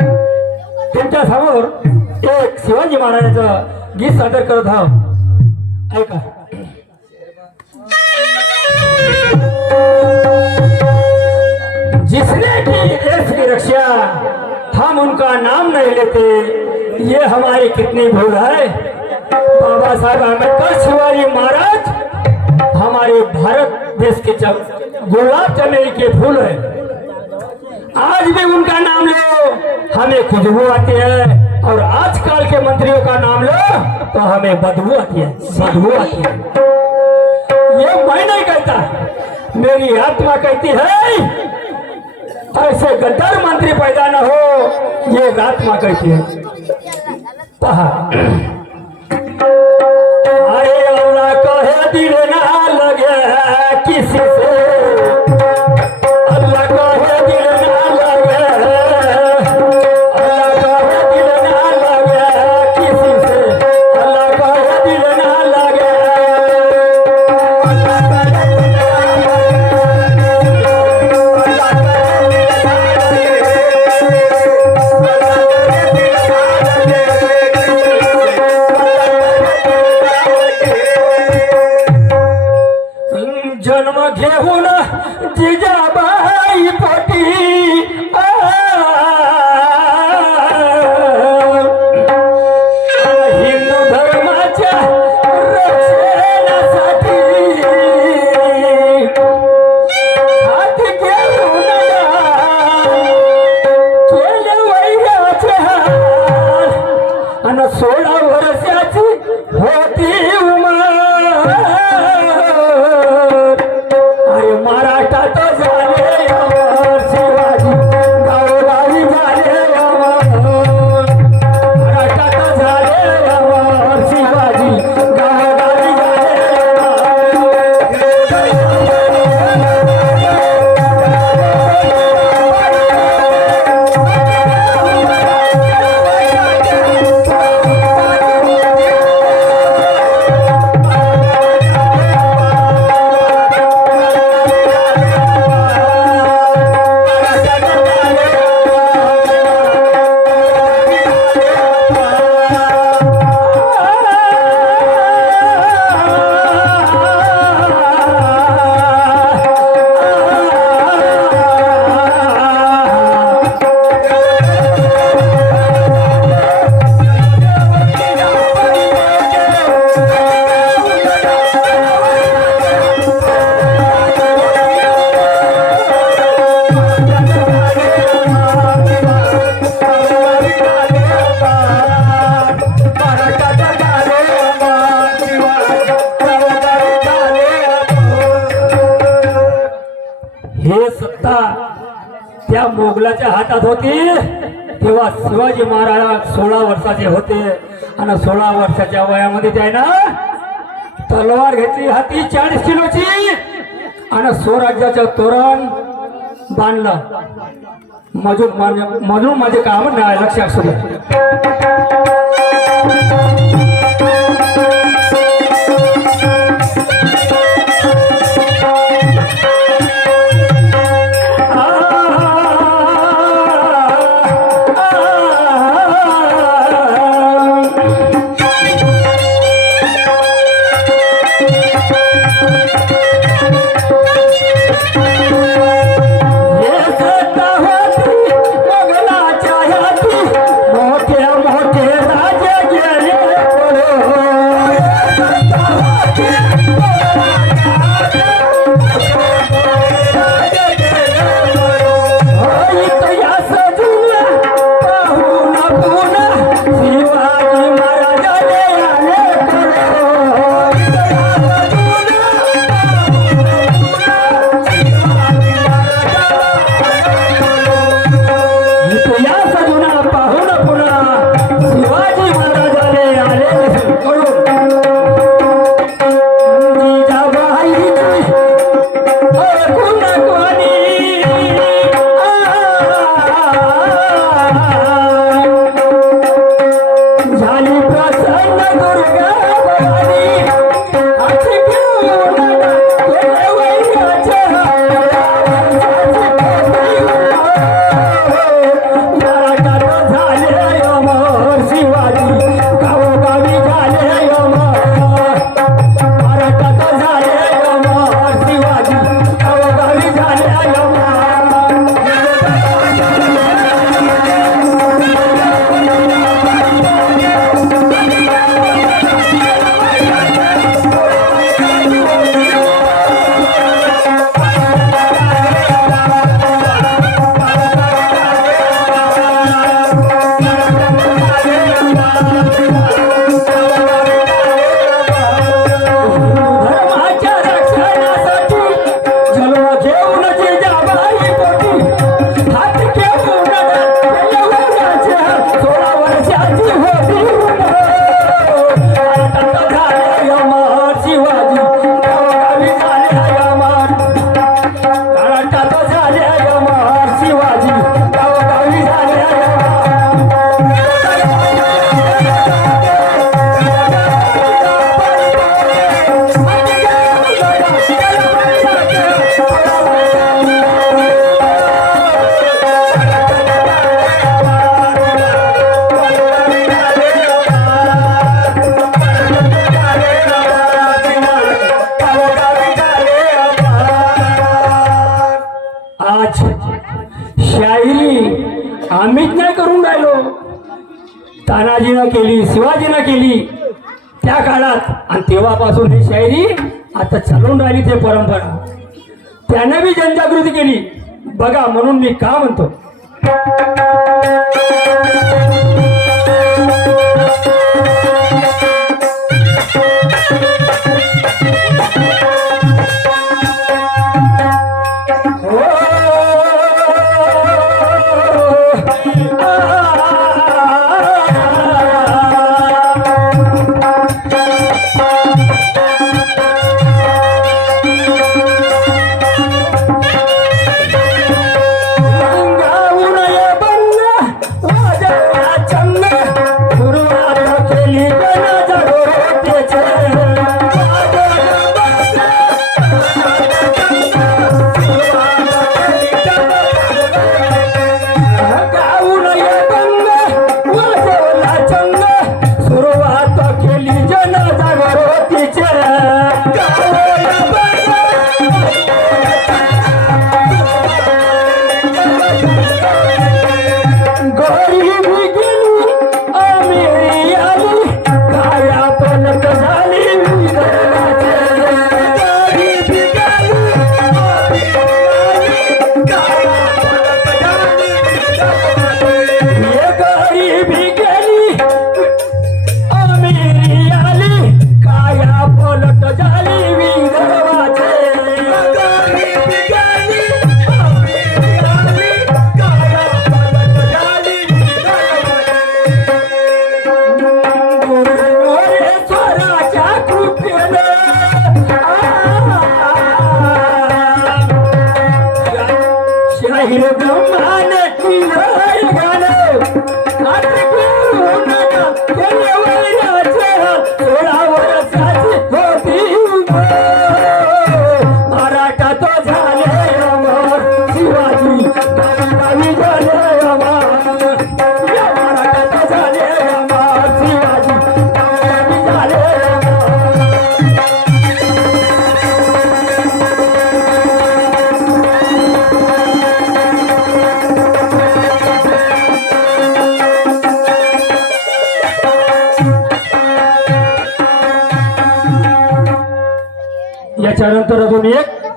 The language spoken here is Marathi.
तुमच्या समोर एक शिवाजी महाराजांचं गीत सादर करत आहोत, ऐका. जिसने की देश की रक्षा हम उनका नाम नहीं लेते, ये हमारी कितनी भूल है. बाबा साहब अम्बेडकर शिवाजी महाराज हमारे भारत देश के गुलाब चमेली के फूल है. आज भी उनका नाम लो हमें खुशबू आती है, और आजकल के मंत्रियों का नाम लो तो हमें बदबू आती है, बदबू आती है. ये मैं नहीं कहता, मेरी आत्मा कहती है ऐसे गद्दार मंत्री पैदा न हो, ये आत्मा कहती है. पहा अरे अल्लाह कहे दिल ना लगे किसी से, अल्लाह कहे दिल ना लगे, अल्लाह कहे दिल ना लगे किसी से, अल्लाह कहे दिल ना लगे, अल्लाह कहे दिल ना जन्म घेऊन जिजाबाई पोटी हिंदू धर्माच्या रक्षणासाठी हात घेऊन केले वैराचे हाल, आणि 16 वर्षाची होती उमर. महाराष्ट्रात झाले अमर शिवाजी, गावोगावी झाले अमर. महाराष्ट्रात झाले अमर शिवाजी, गावोगावी त्या मोगलाच्या हातात होती. तेव्हा शिवाजी महाराज 16 वर्षाचे होते, आणि 16 वर्षाच्या वयामध्ये त्याने तलवार घेतली हाती 40 किलोची, आणि स्वराज्याचं तोरण बांधलं. मजूर माझे काम नाही, लक्षात असू द्या. मोठ्या आम्हीच नाही करून राहिलो, तानाजीनं केली, शिवाजीनं केली त्या काळात, आणि तेव्हापासून ही शायरी आता चालून राहिली ते परंपरा. त्याने बी जनजागृती केली बघा, म्हणून मी का म्हणतो. याच्यानंतर अजून एक